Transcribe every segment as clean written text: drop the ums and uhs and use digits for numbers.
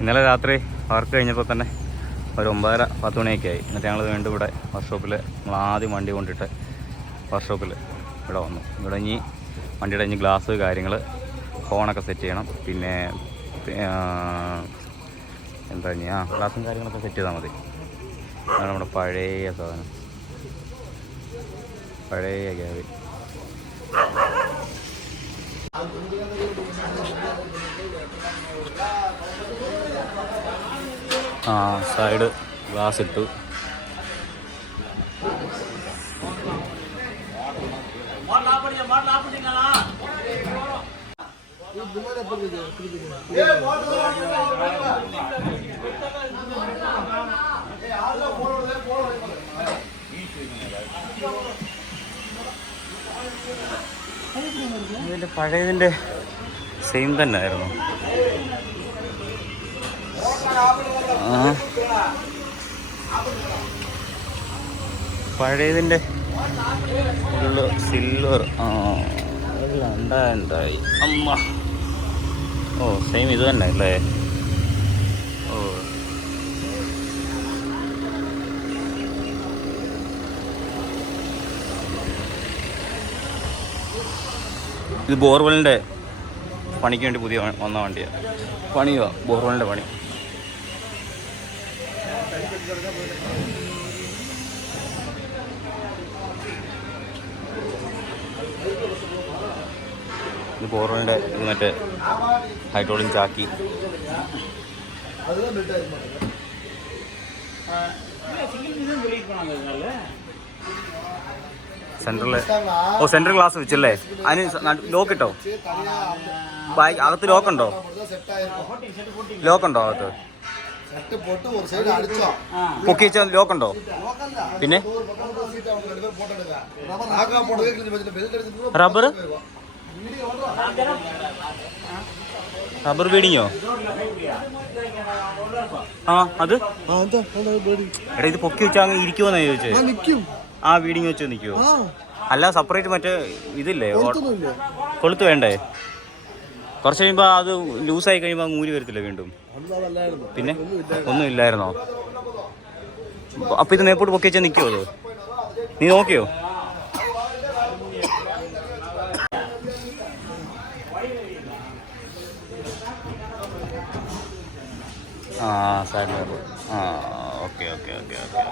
ഇന്നലെ രാത്രി വർക്ക് കഴിഞ്ഞപ്പോൾ തന്നെ ഒരു 9:30-10 മണിയൊക്കെ ആയി. എന്നിട്ട് ഞങ്ങൾ വീണ്ടും ഇവിടെ വർക്ക്ഷോപ്പിൽ നമ്മൾ ആദ്യം വണ്ടി കൊണ്ടിട്ട് വർക്ക്ഷോപ്പിൽ ഇവിടെ വന്നു. ഇവിടെ ഇനി വണ്ടിയുടെ ഇനി ഗ്ലാസ് കാര്യങ്ങൾ ഹോണൊക്കെ സെറ്റ് ചെയ്യണം. പിന്നെ എന്താ ഇനി ഗ്ലാസും കാര്യങ്ങളൊക്കെ സെറ്റ് ചെയ്താൽ മതി. അതാണ് നമ്മുടെ പഴയ സാധനം, പഴയ ഗ്യാബി. സൈഡ് ഗ്ലാസ് ഇട്ടു. ഇതിൻ്റെ പഴയതിൻ്റെ സെയിം തന്നെ ആയിരുന്നു. പഴയതിൻ്റെ ഫുള്ള് സിൽവർ. എന്തായി അമ്മ. ഓ സെയിം ഇത് തന്നെ അല്ലേ? ഓ ഇത് ബോർവെലിൻ്റെ പണിക്ക് വേണ്ടി പുതിയ വന്ന വണ്ടിയാണ്. പണിയോ ബോർവെലിൻ്റെ പണി. ഇത് ബോർവെലിൻ്റെ ഇത് മറ്റേ ഹൈഡ്രോളിക് ചാക്കി. സെൻട്രൽ ഗ്ലാസ് വെച്ചല്ലേ? അതിന് ലോക്ക് ഇട്ടോ? അകത്ത് ലോക്കുണ്ടോ? ലോക്കുണ്ടോ അകത്ത്? പൊക്കി വെച്ചാൽ ലോക്കുണ്ടോ? പിന്നെ റബ്ബർ ബീഡിങ്ങോ? അത് എടാ ഇത് പൊക്കി വെച്ചാൽ അങ്ങ് ഇരിക്കുമോന്നാ ചോദിച്ചത്. ബീഡിങ് വെച്ച് നിൽക്കുമോ? അല്ല സെപ്പറേറ്റ് മറ്റേ ഇതില്ലേ കൊളുത്ത് വേണ്ടേ? കുറച്ച് കഴിയുമ്പോൾ അത് ലൂസായി കഴിയുമ്പോൾ അങ്ങ് ഊരി വരത്തില്ല വീണ്ടും. പിന്നെ ഒന്നും ഇല്ലായിരുന്നോ? അപ്പം ഇത് മേപ്പോട്ട് പൊക്കി വെച്ചാൽ നിൽക്കുമോ? അത് നീ നോക്കിയോ? Side okay okay okay okay.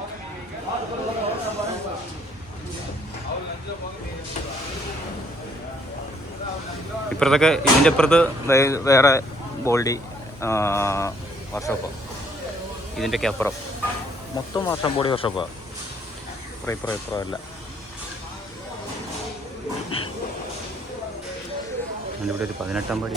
ഇപ്പുറത്തൊക്കെ ഇതിൻ്റെ ഇപ്പുറത്ത് വേറെ ബോൾഡി വർക്ക്ഷോപ്പ്. ഇതിൻ്റെയൊക്കെ അപ്പുറം മൊത്തം ബോഡി വർക്ക്ഷോപ്പാണ്. ഇപ്പുറം അല്ല. എൻ്റെ ഇവിടെ ഒരു 18-ാം പടി.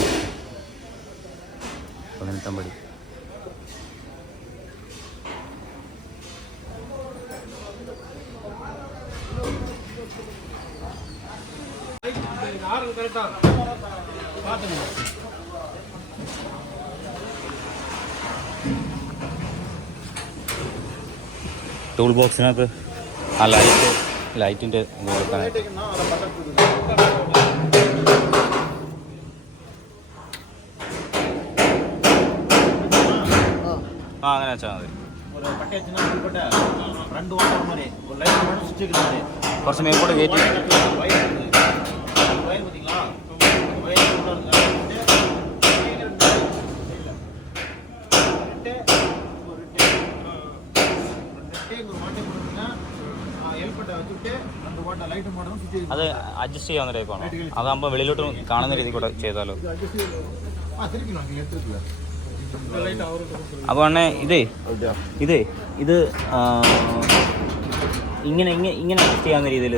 ടൂൾ ബോക്സിനകത്ത് ലൈറ്റിൻ്റെ കൊടുക്കാനായിട്ട് അങ്ങനെ വെച്ചാൽ മതി. കുറച്ച് മേപ്പോട്ട് കയറ്റി അത് അഡ്ജസ്റ്റ് ചെയ്യാവുന്ന ടൈപ്പാണോ? അതാകുമ്പോൾ വെളിയിലോട്ട് കാണുന്ന രീതി കൂടെ ചെയ്താലോ? അപ്പോൾ അണ്ണേ ഇത് ഇങ്ങനെ അഡ്ജസ്റ്റ് ചെയ്യാവുന്ന രീതിയിൽ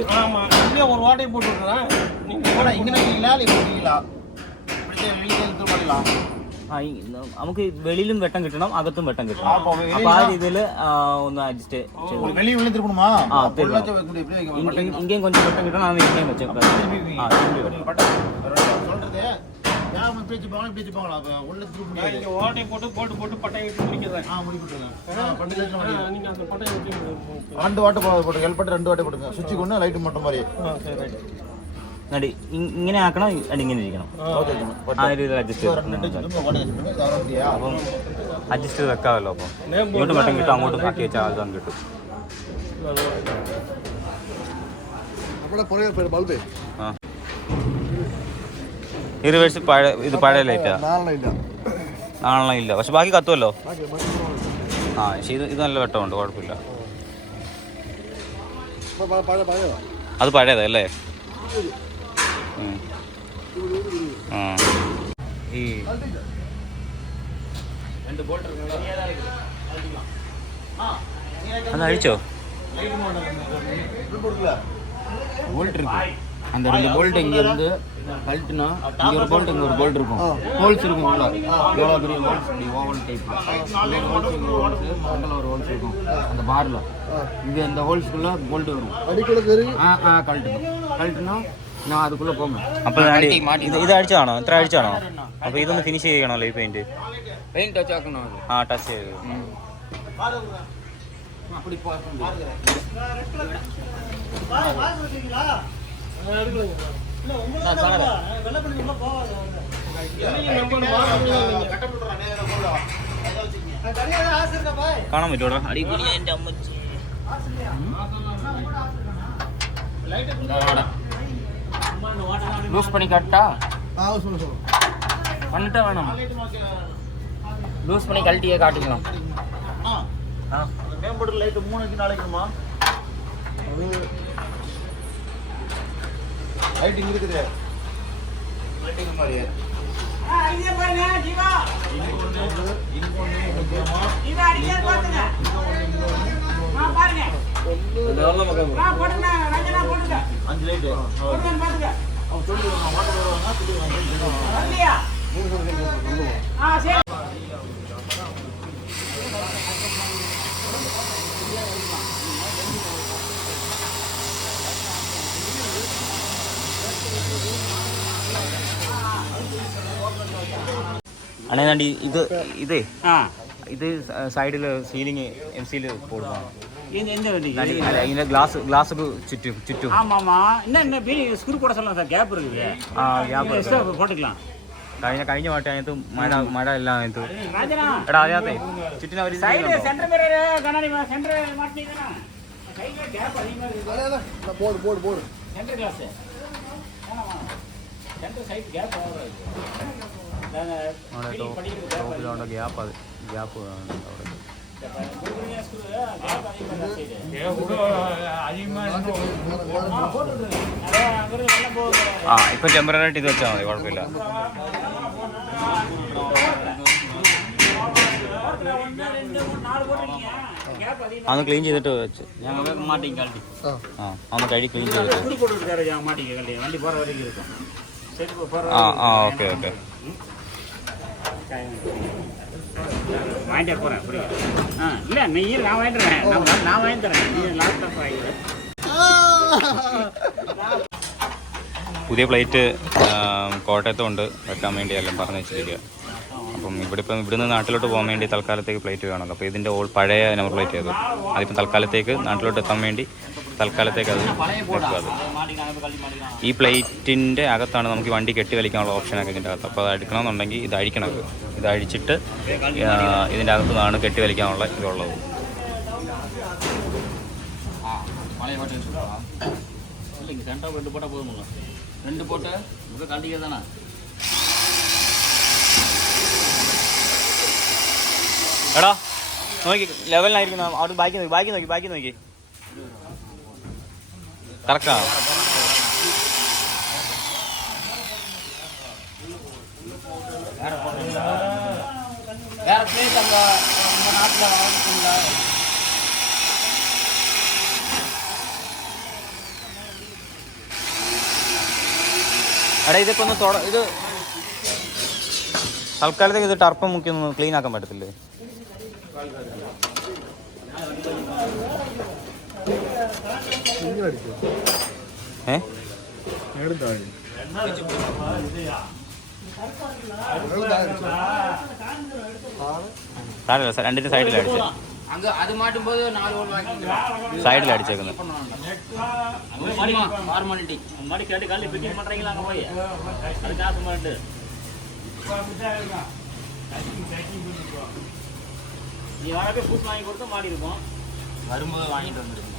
നമുക്ക് വെളിയിലും വെട്ടം കിട്ടണം, അകത്തും വെട്ടം കിട്ടണം. അപ്പൊ ആ രീതിയിൽ ഒന്ന് അഡ്ജസ്റ്റ് ഇങ്ങേയും கொஞ்சம் വെട്ടം കിട്ടണം. അത് ഇങ്ങേയും വെച്ചേക്കാം. ரெண்டு வாட்டு போட்டு ஹெல்மெட் 2 வாட்டி போட்டுங்க. சுவிட்ச் கொண்டு லைட் மட்டும் மாதிரி. നടി ഇങ്ങനെ ആക്കണം അടി ഇങ്ങനെ ഇരിക്കണം. ആ രീതിയിൽ അഡ്ജസ്റ്റ് ചെയ്ത് അപ്പം അഡ്ജസ്റ്റ് ചെയ്ത് വെക്കാമല്ലോ. അപ്പം ഇങ്ങോട്ടും വെട്ടം കിട്ടും, അങ്ങോട്ടും ആക്കി വെച്ചാൽ അതും കിട്ടും. ആ ഈ റിവേഴ്സ് ഇത് പഴയ ലൈറ്റാ, നാളെ ഇല്ല, പക്ഷെ ബാക്കി കത്തുമല്ലോ. ആ പക്ഷേ ഇത് നല്ല വെട്ടമുണ്ട്, കുഴപ്പമില്ല. അത് പഴയതല്ലേ? ആ ഈ അത് അഴിച്ചോ? போல்ட் இருக்கு. அந்த 2 போல்ட் இங்க இருந்து கழட்டினா இங்க ஒரு போல்ட் இங்க ஒரு போல்ட் இருக்கும். ஹோல்ஸ் இருக்கும் உள்ள. எவ்வளோ பெரிய ஹோல்ஸ், இப்படி ஓவல் டைப். இந்த ஹோல்ஸ் இங்க ஹோல்ஸ், அங்கல ஒரு ஹோல்ஸ் இருக்கும் அந்த பார்ல. இங்க இந்த ஹோல்ஸ்க்குள்ள போல்ட் வரும். அடிக்குள்ள சரி. கழட்டினா நான் அதுக்குள்ள போவேன். അപ്പോൾ ഇത് അടിച്ചാണോ? ഇത്ര അടിച്ചാണോ? അപ്പോൾ ഇതൊന്ന് ഫിനിഷ് ചെയ്യണമല്ലോ ഈ പെയിന്റ്. Paint touch ആക്കണോ? ആ ടച്ച് ചെയ്തു. அப்படி பாருங்க. കാണാൻ പറ്റൂടാ? லூஸ் பண்ணி கட்டா? பண்ணிட்டா வேணாம், லூஸ் பண்ணி கழட்டியே காட்டிக்கலாம். மேம்பட்டு லைட்டு 3 நாளைக்குமா லைட்டிங் இருக்குது. லைட்டிங் மாதிரியே ஐயா பாருங்க ஜீவா, இங்கொண்ணே முக்கியமா இத அடியே பாத்துங்க. பாருங்க இதெல்லாம் மகன் போடுங்க, ரஞ்சனா போடுங்க 5 லைட் போடுங்க பாத்துங்க. அவ சொல்லுங்க நான் வாட்டர் வருவாங்க சொல்லுங்க வரலையா? 3 சரி. അണേതാണ്ടി ഇത് സൈഡിൽ സീലിംഗ് MC போடுவாங்க. இந்த கிளாஸ் ചുറ്റും. ஆமாம்மா என்ன பெரிய ஸ்க்ரூ போட சொல்லலாம் சார், கேப் இருக்குது. ഗ്യാപ്പ് போட்டுக்கலாம். കഴിഞ്ഞ വാട്ടി അതിനകത്ത് മഴ എല്ലാം അതിനകത്ത് എടാ അതിനകത്തെ ചുറ്റിനും അവർ சைடு சென்டர் மிரர் கண்ணாடி சென்டர் மாட்டினா சைடுல கேப் அதிகமா இருக்கு. போடு center glass center side gap over இருக்கு. ടോപ്പിലുള്ള ഗ്യാപ്പ് ആ ഇപ്പൊ ടെമ്പററി ആയിട്ട് ഇത് വെച്ചാൽ മതി, കുഴപ്പമില്ല. അതൊന്ന് ക്ലീൻ ചെയ്തിട്ട് വെച്ച് ഞങ്ങൾ മാറ്റി കണ്ടി ഒന്ന് കഴുകി ക്ലീൻ ചെയ്തിട്ട് மாட்டிக்க கண்டி வண்டி போற வரைக்கும் இருக்கும். சரி போற ഓക്കെ வாங்கிட்டு போறேன். இல்ல நீ நான் வாங்கிட்டு வரேன், நான் வாங்கி தரேன். நீ லேப்டாப் வாங்கிடு. പുതിയ പ്ലേറ്റ് കോട്ടയത്തുണ്ട് വെക്കാൻ വേണ്ടി എല്ലാം പറഞ്ഞു വെച്ചിരിക്കുക. അപ്പം ഇവിടുന്ന് നാട്ടിലോട്ട് പോകാൻ വേണ്ടി തൽക്കാലത്തേക്ക് പ്ലേറ്റ് വേണമല്ലോ. അപ്പോൾ ഇതിൻ്റെ പഴയ നമ്പർ പ്ലേറ്റ് ചെയ്തു. അതിപ്പം തൽക്കാലത്തേക്ക് നാട്ടിലോട്ട് എത്താൻ വേണ്ടി തൽക്കാലത്തേക്ക് അത് വെക്കുക. അത് ഈ പ്ലേറ്റിൻ്റെ അകത്താണ് നമുക്ക് വണ്ടി കെട്ടി വലിക്കാനുള്ള ഓപ്ഷനൊക്കെ ഇതിൻ്റെ അകത്ത്. അപ്പോൾ അത് അടിക്കണമെന്നുണ്ടെങ്കിൽ ഇത് അഴിക്കണം. ഇത് അഴിച്ചിട്ട് ഇതിൻ്റെ അകത്തു നിന്നാണ് കെട്ടി വലിക്കാനുള്ള ഇതുള്ളത്. சென்டர் 2 போட்டால் போதும். 2 போட்டு இப்போ கழட்டிக்க தானே. എടാ നോക്കി ലെവലിനായിരിക്കും. അവിടെ ബാക്കി നോക്കി കറക്റ്റാ. வேற பிளேட் அங்க நம்ம நாட்டுல வாங்கிக்கல. എടാ ഇതിപ്പോൾ ഒന്ന് ഇത് തൽക്കാലത്തേക്ക് ഇത് ടർപ്പം മുക്കി ഒന്ന് ക്ലീൻ ആക്കാൻ പറ്റത്തില്ലേ? താഴെ രണ്ടിൻ്റെ സൈഡിൽ അടിച്ചത്. அங்கே அது மாட்டும் போது 4 ஹோல் வாங்கிக்கலாம். சைடில் அடிச்சேக்குது. ஃபார்மாலிட்டி மாதிரி கேட்டு காலையில் ஃபிட்டிங் பண்ணுறீங்களா அங்கே போய் அது காசு பண்ணிட்டு நீ வரப்போ பூஸ் வாங்கி கொடுத்து மாடி இருக்கும் வரும்போது வாங்கிட்டு வந்துருக்கோம்.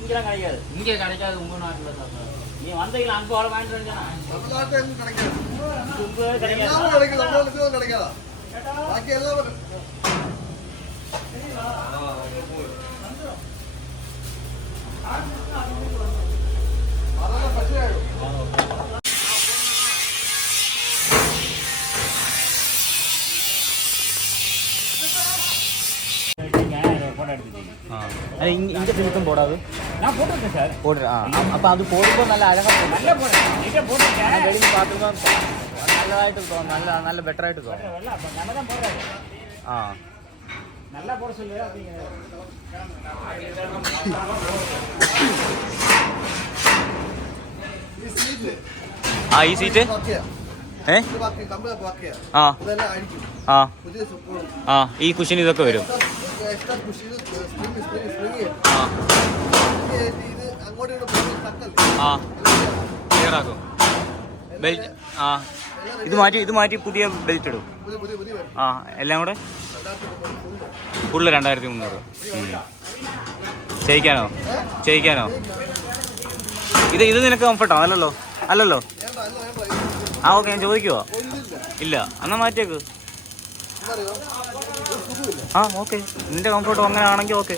இங்கெல்லாம் கிடைக்காது. இங்கே கிடைக்காது உங்கள் நாட்டில் தான். நீ வந்தீங்களா அங்கே வர வாங்கிட்டு வந்தா போட்டோ எடுத்துட்டீங்க. இந்த பில்லும் போடாது நான் போட்டிருக்கேன் சார். போடுறேன். அப்போ அது போடுമ്പോൾ നല്ല அழகாக நல்லா போடுறேன். நீட்டே போட்டிருக்கேன். வெளியே பார்க்குമ്പോൾ நல்லதாയിട്ട് തോന്നും. നല്ല ബെറ്ററായിട്ട് തോന്നും. நல்லா நல்லா தான் போடுறாரு. ആ நல்லா போட சொல்லு அப்படிங்க. ഈ സീറ്റ് ആ ആ ആ ഈ കുഷൻ ഇതൊക്കെ വരും. ആ ക്ലിയർ ആക്കും. ബെൽറ്റ് ആ ഇത് മാറ്റി പുതിയ ബെൽറ്റ് ഇടും. ആ എല്ലാം കൂടെ ഫുള്ള് 2300. ചെയ്യിക്കാനോ ഇത് നിനക്ക് കംഫർട്ടോ? അല്ലല്ലോ ആ ഓക്കെ. ഞാൻ ചോദിക്കുവോ? ഇല്ല എന്നാൽ മാറ്റിയേക്ക്. ആ ഓക്കെ നിന്റെ കംഫർട്ടോ അങ്ങനെ ആണെങ്കിൽ ഓക്കെ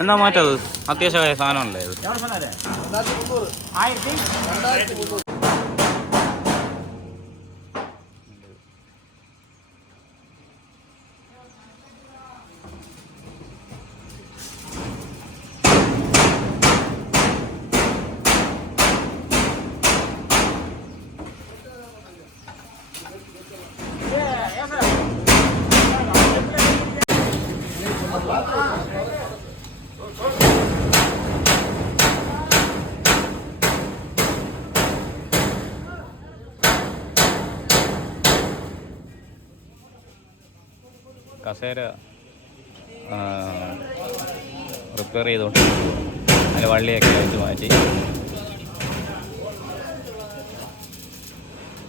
എന്നാ മാറ്റത്. അത്യാവശ്യമായ സാധനമല്ലേ ഇത്. எவ்வளோ சொன்னாரு? 1300. കസേര റിപ്പയർ ചെയ്തുകൊണ്ട് അതിൻ്റെ വള്ളിയൊക്കെ അഴിച്ച് മാറ്റി.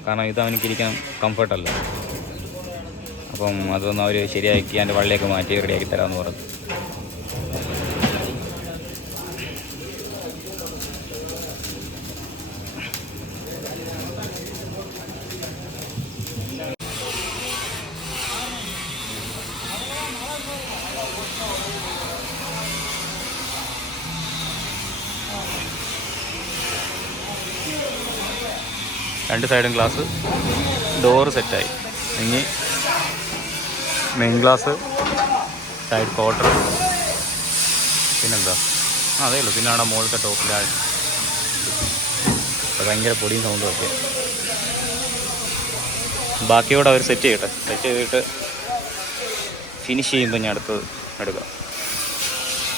കാരണം ഇത് അവനിക്കിരിക്കാൻ കംഫർട്ടല്ല. അപ്പം അതൊന്ന് അവർ ശരിയാക്കി അതിൻ്റെ വള്ളിയൊക്കെ മാറ്റി റെഡിയാക്കി തരാമെന്ന് പറഞ്ഞു. രണ്ട് സൈഡും ഗ്ലാസ്, ഡോറ് സെറ്റായി. ഇനി മെയിൻ ഗ്ലാസ്, സൈഡ് ക്വാർട്ടർ, പിന്നെന്താ അതേ ഉള്ളൂ. പിന്നെ അവിടെ മുകളിലത്തെ ടോപ്പിലാണ് ഭയങ്കര പൊടിയും സൗണ്ടും ഒക്കെ. ബാക്കിയോടെ അവർ സെറ്റ് ചെയ്തിട്ട് ഫിനിഷ് ചെയ്യുമ്പോൾ ഞാൻ അടുത്ത് എടുക്കാം.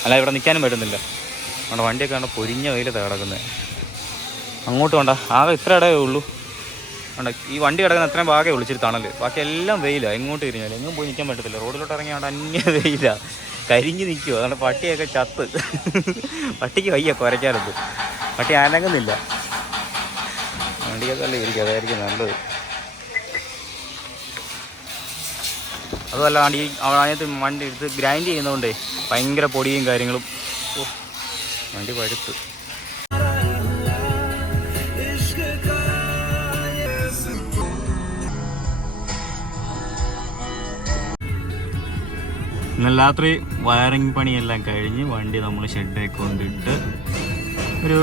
അല്ല ഇവിടെ നിൽക്കാനും പറ്റുന്നില്ല. നമ്മുടെ വണ്ടിയൊക്കെ കണ്ട പൊരിഞ്ഞ വെയിലത്താണ് കിടക്കുന്നത്. അങ്ങോട്ട് വേണ്ട, ആകെ ഇത്ര ഇടവേ ഉള്ളൂ. വേണ്ട ഈ വണ്ടി കിടക്കുന്ന അത്രയും ഭാഗമേ ഉള്ളൂ ഇച്ചിരി തണൽ. ബാക്കി എല്ലാം വെയിലാണ്. എങ്ങോട്ട് തിരിഞ്ഞാലും എങ്ങും പോയി നിൽക്കാൻ പറ്റത്തില്ല. റോഡിലോട്ട് ഇറങ്ങിയാണ്ട് അന്യ വെയിലാണ്, കരിഞ്ഞ് നിൽക്കുമോ. അതുകൊണ്ട് പട്ടിയൊക്കെ ചത്ത്. പട്ടിക്ക് വയ്യ കുരയ്ക്കാറുണ്ട്. പട്ടി അനങ്ങുന്നില്ല. വണ്ടിയൊക്കെ അല്ലേ ഇരിക്കും, അതായിരിക്കും നല്ലത്. അതുമല്ല ഈ അതിനകത്ത് വണ്ടി എടുത്ത് ഗ്രൈൻഡ് ചെയ്യുന്നതുകൊണ്ടേ ഭയങ്കര പൊടിയും കാര്യങ്ങളും. വണ്ടി പഴുത്ത്. ഇന്നലെ രാത്രി വയറിങ് പണിയെല്ലാം കഴിഞ്ഞ് വണ്ടി നമ്മൾ ഷെഡൊക്കെ കൊണ്ടിട്ട് ഒരു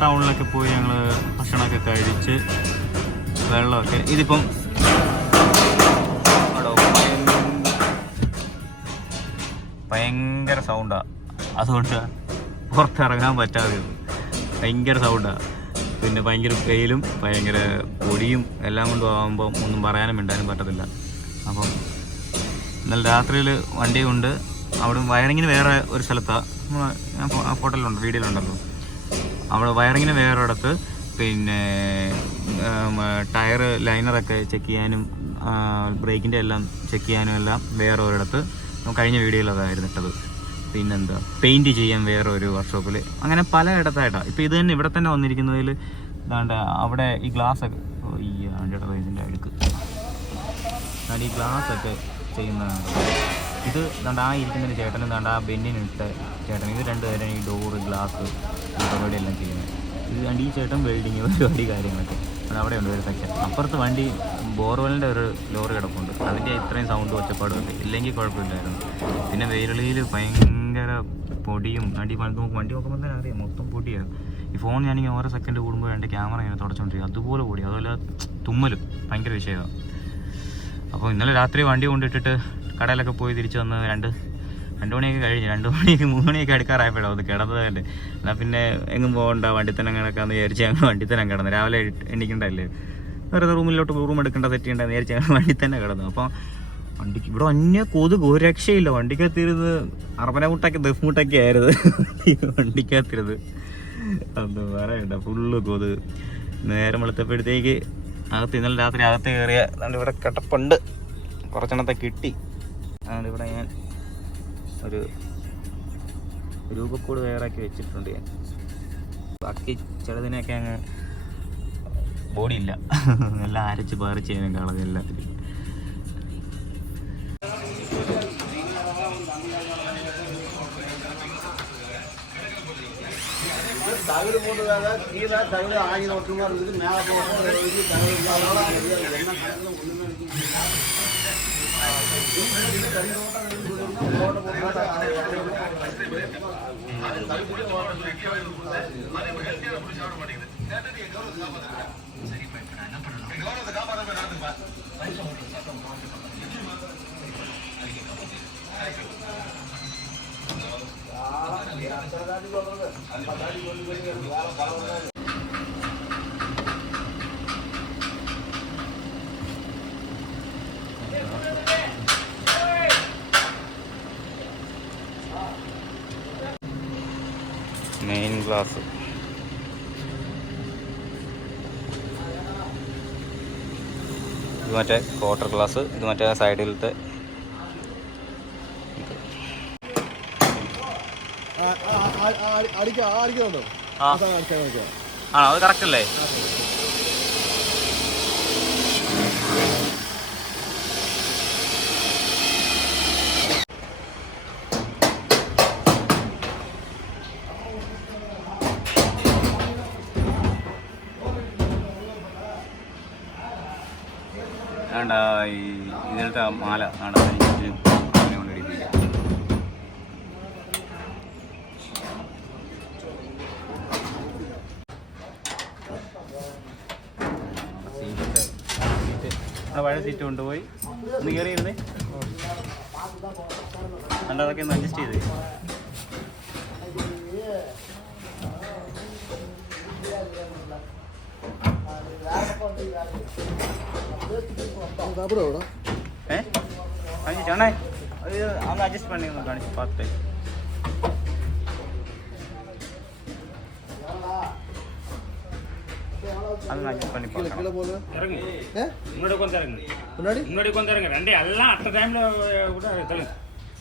ടൗണിലൊക്കെ പോയി ഞങ്ങൾ ഭക്ഷണമൊക്കെ കഴിച്ച് വെള്ളമൊക്കെ ഇതിപ്പം ഭയങ്കര സൗണ്ടാണ്. അതുകൊണ്ട് പുറത്തിറങ്ങാൻ പറ്റാതെ ഭയങ്കര സൗണ്ടാണ്. പിന്നെ ഭയങ്കര വെയിലും ഭയങ്കര പൊടിയും എല്ലാം കൊണ്ടും ആകുമ്പം ഒന്നും പറയാനും മിണ്ടാനും പറ്റത്തില്ല. അപ്പം ഇന്നലെ രാത്രിയിൽ വണ്ടി കൊണ്ട് അവിടെ വയറിങ്ങിന് വേറെ ഒരു സ്ഥലത്താണ്, ഞാൻ ആ ഫോട്ടോയിലുണ്ട്, വീഡിയോയിലുണ്ടല്ലോ, അവിടെ വയറിങ്ങിന് വേറെ ഇടത്ത് പിന്നെ ടയർ ലൈനറൊക്കെ ചെക്ക് ചെയ്യാനും ബ്രേക്കിൻ്റെ എല്ലാം ചെക്ക് ചെയ്യാനും എല്ലാം വേറെ ഒരിടത്ത് കഴിഞ്ഞ വീഡിയോയിൽ അതായിരുന്നു ഇട്ടത്. പിന്നെന്താ പെയിൻറ്റ് ചെയ്യാൻ വേറെ ഒരു വർക്ക്ഷോപ്പിൽ, അങ്ങനെ പലയിടത്തായിട്ടാണ്. ഇപ്പോൾ ഇത് തന്നെ ഇവിടെ തന്നെ വന്നിരിക്കുന്നതിൽ ഇതാണ്ട് അവിടെ ഈ ഗ്ലാസ്സൊക്കെ ഈ ആണ്ടിയുടെ ഇതിൻ്റെ അടുക്ക് ഞാൻ ഈ ഗ്ലാസ്സൊക്കെ ചെയ്യുന്നതാണ്. ഇത് ദാണ്ട് ആ ഇരിക്കുന്നൊരു ചേട്ടനും ദാണ്ട് ആ ബെന്നിനിട്ട ചേട്ടൻ, ഇത് രണ്ടുപേരും ഈ ഡോറ് ഗ്ലാസ് പരിപാടിയെല്ലാം ചെയ്യുന്നത്. ഇത് കണ്ട് ഈ ചേട്ടൻ വെൽഡിങ് പരിപാടി കാര്യങ്ങളൊക്കെ അവിടെ ഉണ്ട് ഒരു സെക്ഷൻ. അപ്പുറത്ത് വണ്ടി ബോർവെലിൻ്റെ ഒരു ലോറി കിടപ്പുണ്ട്, അതിൻ്റെ ഇത്രയും സൗണ്ട് ഒച്ചപ്പാടും ഇല്ലെങ്കിൽ കുഴപ്പമില്ലായിരുന്നു. പിന്നെ വെയിലിൽ ഭയങ്കര പൊടിയും നമുക്ക് വണ്ടി നോക്കുമ്പോൾ തന്നെ അറിയാം മൊത്തം പൊടിയാണ്. ഈ ഫോൺ ഞാനിങ്ങനെ ഓരോ സെക്കൻഡ് കൂടുമ്പോൾ എൻ്റെ ക്യാമറ ഇങ്ങനെ തുടച്ചുകൊണ്ടിരിക്കും, അതുപോലെ പൊടി. അതുപോലെ തുമ്മലും ഭയങ്കര വിഷയമാണ്. അപ്പോൾ ഇന്നലെ രാത്രി വണ്ടി കൊണ്ടിട്ടിട്ട് കടയിലൊക്കെ പോയി തിരിച്ച് വന്ന് രണ്ട് മണിയൊക്കെ കഴിഞ്ഞ് 2 മണിയൊക്കെ 3 മണിയൊക്കെ അടുക്കാറായപ്പോഴോ അത് കിടന്നത് തന്നെ. എന്നാൽ പിന്നെ എങ്ങും പോകണ്ട, വണ്ടി തന്നെ കിടക്കാമെന്ന് വിചാരിച്ച് ഞങ്ങൾ വണ്ടി തന്നെ കിടന്നു. രാവിലെ എണ്ണിക്കണ്ടല്ലേ, വെറുതെ റൂം എടുക്കേണ്ട സെറ്റ് ചെയ്യേണ്ടതെന്ന് വിചാരിച്ച് ഞങ്ങൾ വണ്ടി തന്നെ കിടന്നു. അപ്പോൾ വണ്ടിക്ക് ഇവിടെ അന്യ കൊതുക് ഒരു രക്ഷയില്ല. വണ്ടിക്കകത്തിരുന്ന് അറപ്പന മുട്ടൊക്കെ ദഫ് മുട്ടൊക്കെ ആയിരുന്നു വണ്ടിക്കകത്തിരുന്ന്. അത് പറയണ്ട, ഫുള്ള് കൊതുക്. നേരം വെളുത്തപ്പോഴത്തേക്ക് ഇന്നലെ രാത്രി അകത്ത് കയറിയ അതുകൊണ്ട് ഇവിടെ കിടപ്പുണ്ട്, കുറച്ചെണ്ണത്തെ കിട്ടി. അതുകൊണ്ട് ഇവിടെ ഞാൻ ഒരു രൂപക്കൂട് വേറാക്കി വെച്ചിട്ടുണ്ട് ഞാൻ. ബാക്കി ചിലതിനൊക്കെ അങ്ങ് ബോഡിയില്ല, എല്ലാം അരച്ച് പറിച്ച് ചെയ്യാനും കളഞ്ഞ എല്ലാത്തിനും. தகடு போட்டுருக்காங்க, கீழே தகடு ஆகி ஒட்டுமா இருக்குது, மேலே போட்டு என்ன கணக்கில் ஒன்றுமே മെയിൻ ഗ്ലാസ് ഇത് മറ്റേ ക്വാർട്ടർ ഗ്ലാസ്, ഇത് മറ്റേ സൈഡിലത്തെ ആണോ? അത് കറക്റ്റ് അല്ലേ? വേണ്ട ഈ ഇതിലത്തെ മാല വേണ്ട അങ്ങനെ കൊണ്ടിരിക്കുക. പഴയ സീറ്റ് കൊണ്ടുപോയി ഒന്ന് കയറിയിരുന്നേ, കണ്ട അതൊക്കെ ഒന്ന് അഡ്ജസ്റ്റ് ചെയ്ത്. ചേണേ അത് ഒന്ന് അഡ്ജസ്റ്റ് പണി ഒന്ന് കാണിച്ചു പാത്തേ.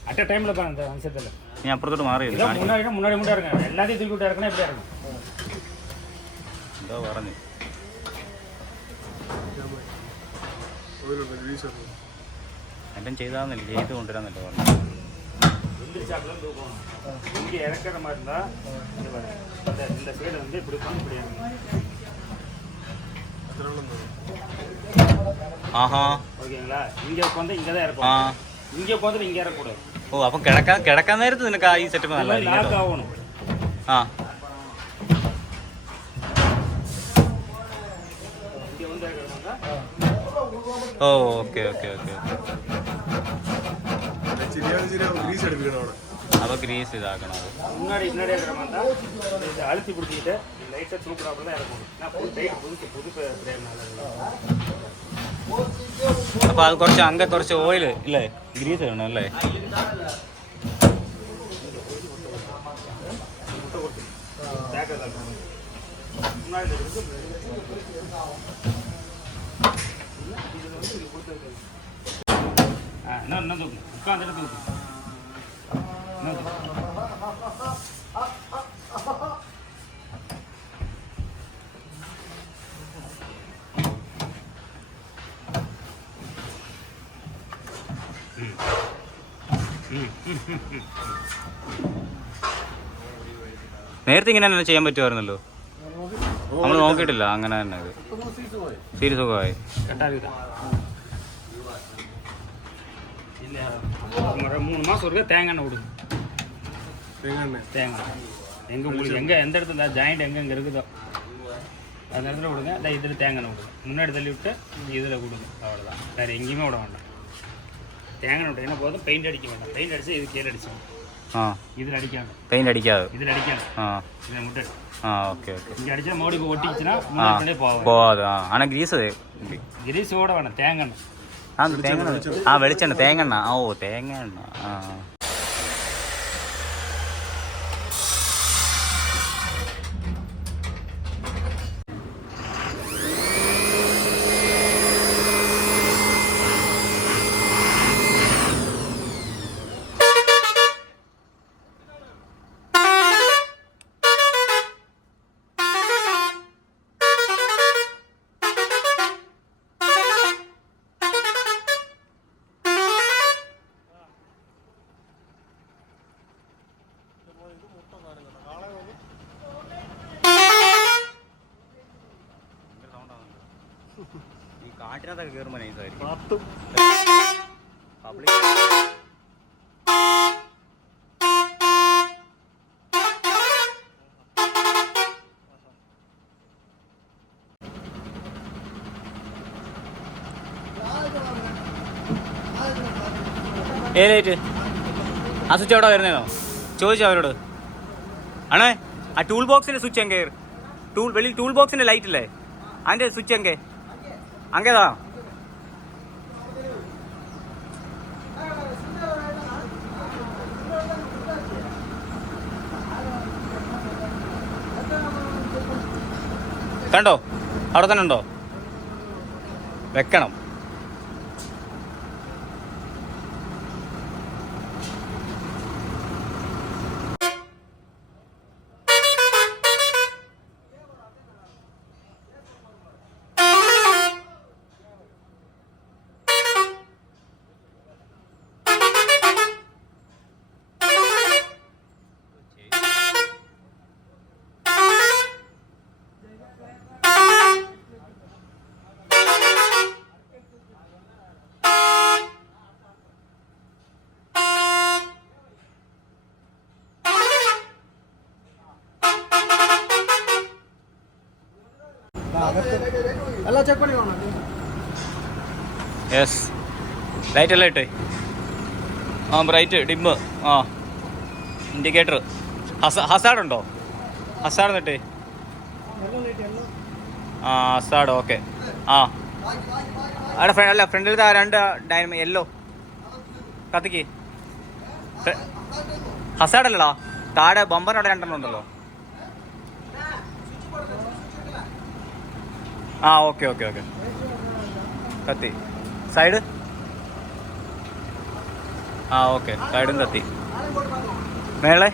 அட்ட டைம்ல அந்த அம்சத்துல நீ அப்புறத்தோட மாறி முன்னாடி முன்னாடி முன்னாடி இருங்க எல்லாத்தையும் தூக்கி விட்டு இறக்கணும் எப்படி இறக்கணும் இதோ வரணும் എല്ലാം ചെയ്താന്നല്ലേ ചെയ്ത് കൊണ്ടുവരാന്നല്ലേ പറഞ്ഞു எந்திரிச்சாக்கலாம் தூக்கணும் இங்கே இறக்கிற மாதிரி இருந்தால் இந்த சைடு வந்து இப்படி இப்படி ஆஹா ஓகேங்களா இங்கே உட்காந்து இங்கே தான் இறக்கும் இங்கே உட்காந்து இங்கே இறக்கக்கூடாது ഓ അപ്പം കിടക്കാൻ നേരത്ത് നിനക്ക് ഈ സെറ്റപ്പ് നല്ല ലാക്ക് ആവണം ആ ഓ ഓക്കെ ഓക്കെ ഓക്കെ അപ്പോൾ ഗ്രീസ് ഇതാക്കണം മുன்னாடி முன்னாடி இருக்கிற மாதிரி இதை அழுத்தி பிடிச்சிட்டு லைட்டாக தூக்குறாப்புல தான் இறக்கணும் நான் புது டைட் புது பிரேம்னால അപ്പോൾ അത് കുറച്ച് അങ്ങ് കുറച്ച് ഓയിൽ ഇല്ലേ ഗ്രീസ് വേണം അല്ലേ മുട്ട കൊടുത്ത് என்ன தூக்கு உட்காந்துட்டு தூக்கு നേരത്തെ ഇങ്ങനെ തന്നെ ചെയ്യാൻ പറ്റുമായിരുന്നല്ലോ. നമ്മൾ നോക്കിയിട്ടില്ല. അങ്ങനെ തന്നെ ഇത് സീരിയസ് സുഖമായി. ஒரு 3 மாதம் ஒருக்கா தேங்காய் எண்ணெய் விடுங்க. தேங்காய் எங்கே உங்களுக்கு எந்த இடத்துல ஜாயிண்ட் எங்கே இருக்குதோ அந்த இடத்துல விடுங்க. இல்லை இதில் தேங்காய் எண்ணெய் விடுங்க. முன்னாடி தள்ளி விட்டு இதில் கொடுங்க. அவ்வளோதான், வேறு எங்கேயுமே விட வேண்டாம். தேங்காய் விட்டு என்ன போதும், பெயிண்ட் அடிக்க வேண்டாம். பெயிண்ட் அடிச்சு இது கீழே அடிச்சோம். இதில் அடிக்காது, பெயிண்ட் அடிக்காது, இதில் அடிக்காது. இதை முட்டை ஓகே ஓகே. இங்கே அடித்தா மோடி இப்போ ஒட்டிக்கிச்சுன்னா முன்னாடியே போகாது. ஆனால் கிரீஸோட வேணாம், தேங்காய் எண்ணெய். വെളിച്ചെണ്ണ തേങ്ങെണ്ണ. ഓ തേങ്ങ എണ്ണ. ഈ കാട്ടിനകത്തൊക്കെ കയറുമ്പോൾ നൈസായിരിക്കും. ഏതായിട്ട് ആ സ്വിച്ച് എവിടെ വരുന്നതോ ചോദിച്ചോ അവരോട്. ആണേ ആ ടൂൾ ബോക്സിൻ്റെ സ്വിച്ച് എങ്കേ വെളിയിൽ ടൂൾ ബോക്സിൻ്റെ ലൈറ്റ് ഇല്ലേ, അതിൻ്റെ സ്വിച്ച് എങ്കേ അങ്ങേതാ. കണ്ടോ, അവിടെ തന്നെ ഉണ്ടോ, വെക്കണം. യെസ്, ലൈറ്റ് എല്ലാം ഇട്ടേ. Bright dim. ഇൻഡിക്കേറ്റർ. ഹസാഡ് ഉണ്ടോ? ഹസാഡ് എന്നിട്ടേ. Hazard okay. അവിടെ ഫ്രണ്ടിലത്തെ 2 ഡൈനമോ യെല്ലോ കത്തിക്ക്. ഹസാഡ് അല്ലടാ, താഴെ ബമ്പറിനവിടെ 2 ഉണ്ടല്ലോ. Okay okay okay. കത്തി. സൈഡ്. ഓക്കെ, സൈഡും കത്തി. മേളെ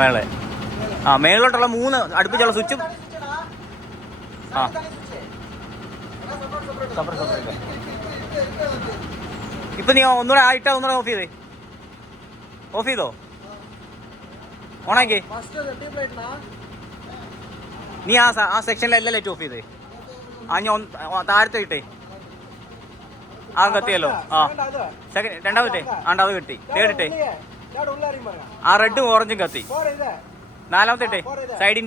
മേളെ മേളിലോട്ടുള്ള 3 അടുപ്പിച്ചുള്ള സ്വിച്ചും. ഇപ്പൊ നീ ഒന്നുകൂടെ ആയിട്ടാ ഒന്നുകൂടെ ഓഫ് ചെയ്തോ, ഓണാക്കി. നീ ആ സെക്ഷനിലെ എല്ലാ ലൈറ്റ് ഓഫ് ചെയ്തേ. ഞാൻ താഴത്തെ ഇട്ടേ. കത്തിയല്ലോ. സെക്കൻഡ് രണ്ടാമത്തെ അത് കിട്ടി. തേർഡ് ഇട്ടേ. റെഡും ഓറഞ്ചും കത്തി. 4ാമത്തെ ഇട്ടേ. സൈഡ്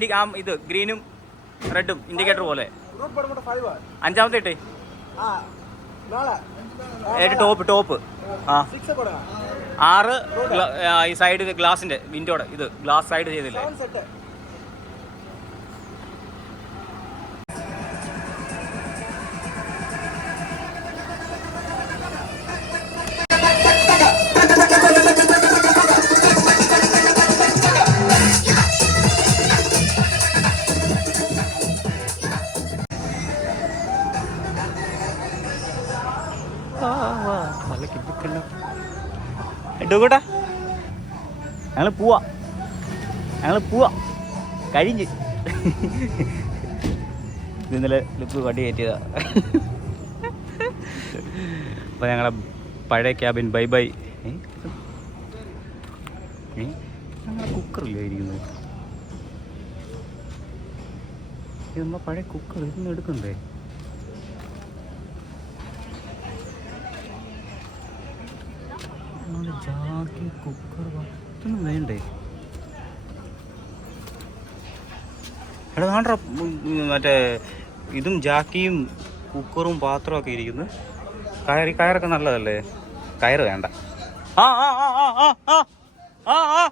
ഇത് ഗ്രീനും റെഡും ഇൻഡിക്കേറ്റർ പോലെ. 5ാമത്തെ ഇട്ടേ. ടോപ്പ് 6 ഈ സൈഡ് ഗ്ലാസിന്റെ വിൻഡോടെ ഇത് ഗ്ലാസ് സൈഡ് ചെയ്തില്ലേ. നല്ല കിട്ടിക്കല്ലോ ഇട്ടോ കൂട്ടാ. ഞങ്ങൾ പോവാ കഴിഞ്ഞ്. ഇന്നലെ ലിപ്പ് വണ്ടി കയറ്റിയതാ. അപ്പോൾ ഞങ്ങളെ പഴയ ക്യാബിൻ ബൈ ബൈ. ഞങ്ങളെ കുക്കറില്ലേ ഇരിക്കുന്നത്? ഇത് നമ്മളെ പഴയ കുക്കർ ഇതൊന്നും എടുക്കണ്ടേ? ജാക്കി കുക്കർ ഇതൊന്നും വേണ്ടേ? എടാ നാണ്ട മറ്റേ ഇതും ജാക്കിയും കുക്കറും പാത്രമൊക്കെ ഇരിക്കുന്നു. കയറൊക്കെ നല്ലതല്ലേ? കയറ് വേണ്ട. ആ ആ ആ ആ ആ ആ ആ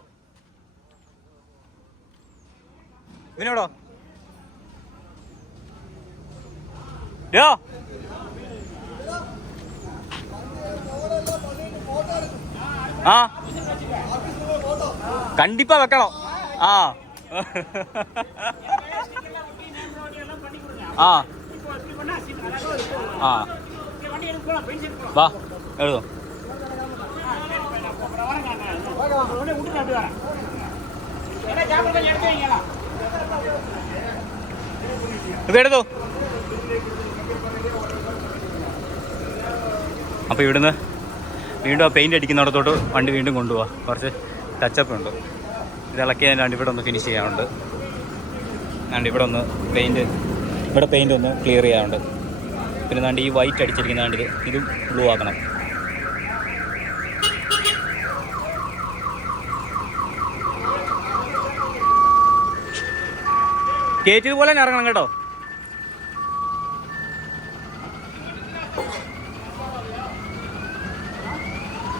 ഇവനോടോ ആ കണ്ടിപ്പാ വെക്കണം. ആ ആ ആ വാ എഴുതോ. ഇതെടുത്തോ. അപ്പോൾ ഇവിടുന്ന് വീണ്ടും ആ പെയിൻ്റ് അടിക്കുന്നിടത്തോട്ട് വണ്ടി വീണ്ടും കൊണ്ടുപോവാം. കുറച്ച് ടച്ചപ്പ് ഉണ്ട്. ഇത് ഇളക്കിയതിനാണ്ട് ഇവിടെ ഒന്ന് ഫിനിഷ് ചെയ്യാനുണ്ട്. ആണ്ട് ഇവിടെ ഒന്ന് പെയിൻ്റ് ഒന്ന് ക്ലിയർ ചെയ്യാനുണ്ട്. പിന്നെ നാണ്ട് ഈ വൈറ്റ് അടിച്ചിരിക്കുന്നതാണ്ട് ഇതും ബ്ലൂ ആക്കണം. കയറ്റിയതുപോലെ തന്നെ ഇറങ്ങണം കേട്ടോ.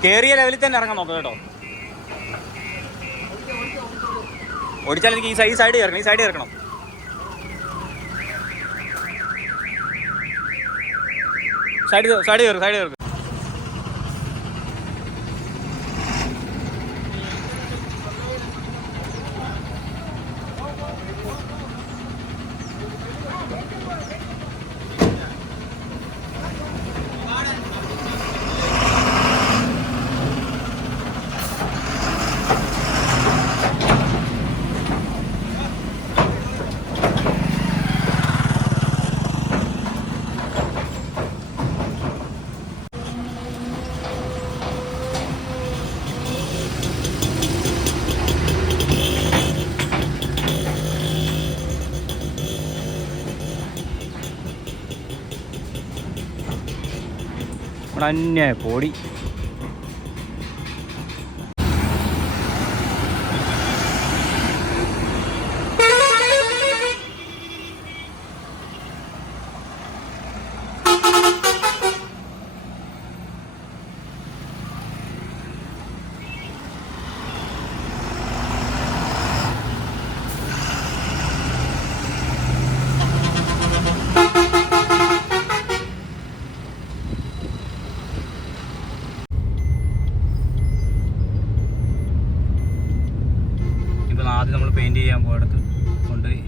കയറിയ ലെവലിൽ തന്നെ ഇറങ്ങാൻ നോക്കാം കേട്ടോ. ഓടിച്ചാൽ എനിക്ക് ഈ സൈഡ് ഇറക്കണം. സൈഡ് ഇറക്കണം. സൈഡ് കയറും. അന്യ പൊടി. ആദ്യം നമ്മൾ പെയിൻറ്റ് ചെയ്യാൻ പോയിടത്ത് കൊണ്ടുപോയി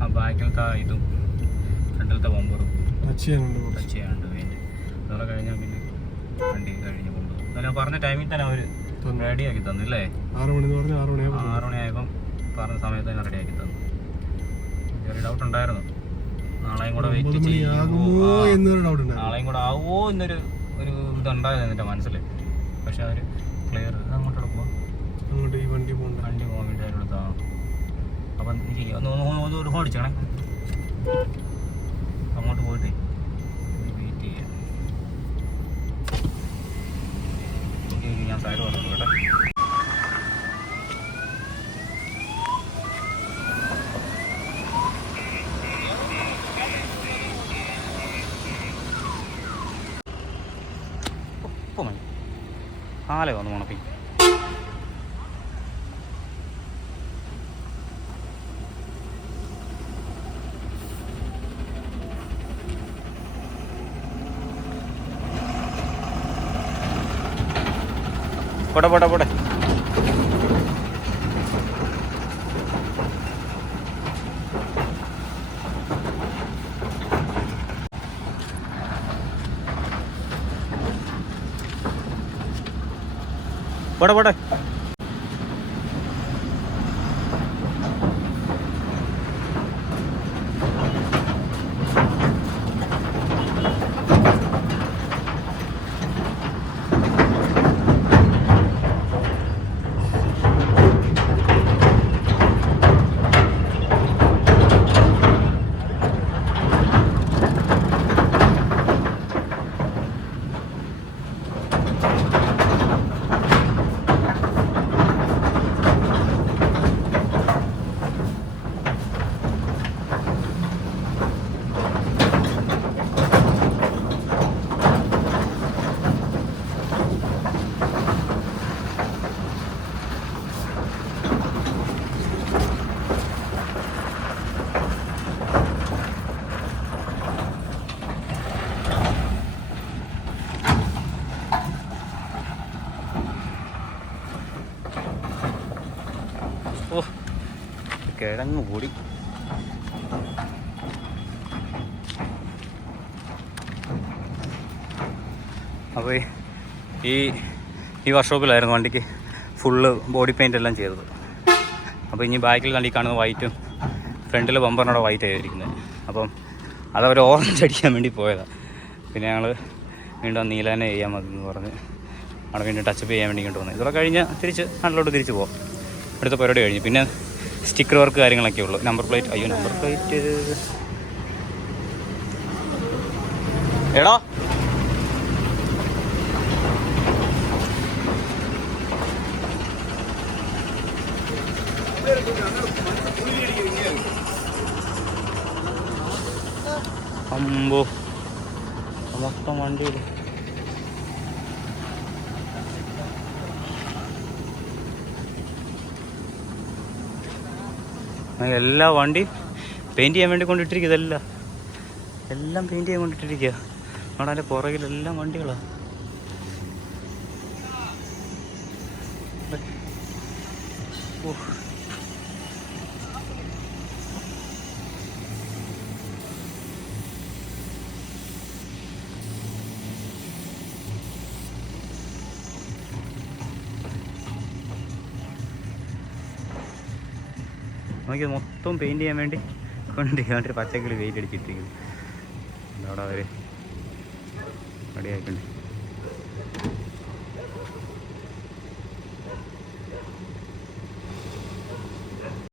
ആ ബാക്കിലത്തെ ഇതും ഫ്രണ്ടിലത്തെ ബമ്പറും ടച്ച് ചെയ്യാനുണ്ട് പെയിൻറ്റ്. അതോടെ കഴിഞ്ഞാൽ പിന്നെ വണ്ടി കഴിഞ്ഞ് കൊണ്ടുപോകും. എന്നാലും പറഞ്ഞ ടൈമിൽ തന്നെ അവർ റെഡിയാക്കി തന്നില്ലേ? 6 മണിയായപ്പം പറഞ്ഞ സമയത്ത് തന്നെ റെഡിയാക്കി തന്നു. ചെറിയ ഡൗട്ട് ഉണ്ടായിരുന്നു നാളെയും കൂടെ വെയിറ്റ് ചെയ്യുമോ, നാളെയും കൂടെ ആവുമോ എന്നൊരു ഇതുണ്ടായിരുന്നു എൻ്റെ മനസ്സിൽ. പക്ഷെ അവർ ക്ലിയർ അങ്ങോട്ട് പോകാം, വണ്ടി പോകാൻ വേണ്ടി അവരെടുത്താണ്. അപ്പം ഒന്ന് ഒരു ഓടിച്ചേണേ, അങ്ങോട്ട് പോയിട്ട് വെയിറ്റ് ചെയ്യാം. ഞാൻ സൈഡ് വന്നു കേട്ടോ. കാലേ വന്നു മണപ്പി. പോട്ടെ പോട്ടെ പോട്ടെ. ഓ കിഴങ്ങ് കൂടി. അപ്പോൾ ഈ വർക്ക്ഷോപ്പിലായിരുന്നു വണ്ടിക്ക് ഫുള്ള് ബോഡി പെയിൻ്റ് എല്ലാം ചെയ്തത്. അപ്പോൾ ഇനി ബാക്കിൽ കണ്ടി കാണുന്ന വൈറ്റും ഫ്രണ്ടിൽ ബമ്പറിനോടെ വൈറ്റ് ആയിരിക്കുന്നത്. അപ്പം അതവർ ഓറഞ്ച് അടിക്കാൻ വേണ്ടി പോയതാണ്. പിന്നെ ഞങ്ങൾ വീണ്ടും നീലാനെ ചെയ്യാൻ മതി എന്ന് പറഞ്ഞ് അവിടെ വീണ്ടും ടച്ചപ്പ് ചെയ്യാൻ വേണ്ടി ഇങ്ങോട്ട് വന്നത്. ഇതൊക്കെ കഴിഞ്ഞ് തിരിച്ച് നാട്ടിലോട്ട് തിരിച്ച് പോകാം. ഇവിടുത്തെ പരിപാടി കഴിഞ്ഞു. പിന്നെ സ്റ്റിക്കർ വർക്ക് കാര്യങ്ങളൊക്കെ ഉള്ളൂ. നമ്പർ പ്ലേറ്റ്, അയ്യോ നമ്പർ പ്ലേറ്റ് എടാ അമ്പോ മൊത്തം വണ്ടിയിൽ എല്ലാ വണ്ടി പെയിൻറ്റ് ചെയ്യാൻ വേണ്ടി കൊണ്ടിട്ടിരിക്കുക. എല്ലാം പെയിൻറ്റ് ചെയ്യാൻ കൊണ്ടിട്ടിരിക്കുക. അവിടെ അതിൻ്റെ പുറകിലെല്ലാം വണ്ടികളാണ്. നമുക്ക് മൊത്തം പെയിൻറ്റ് ചെയ്യാൻ വേണ്ടി കൊണ്ടിരിക്കുക. പച്ചക്കിളി വെയിറ്റ് അടിച്ചിട്ടിരിക്കുന്നു. അവിടെ അവർ റെഡി ആയിട്ടുണ്ട്.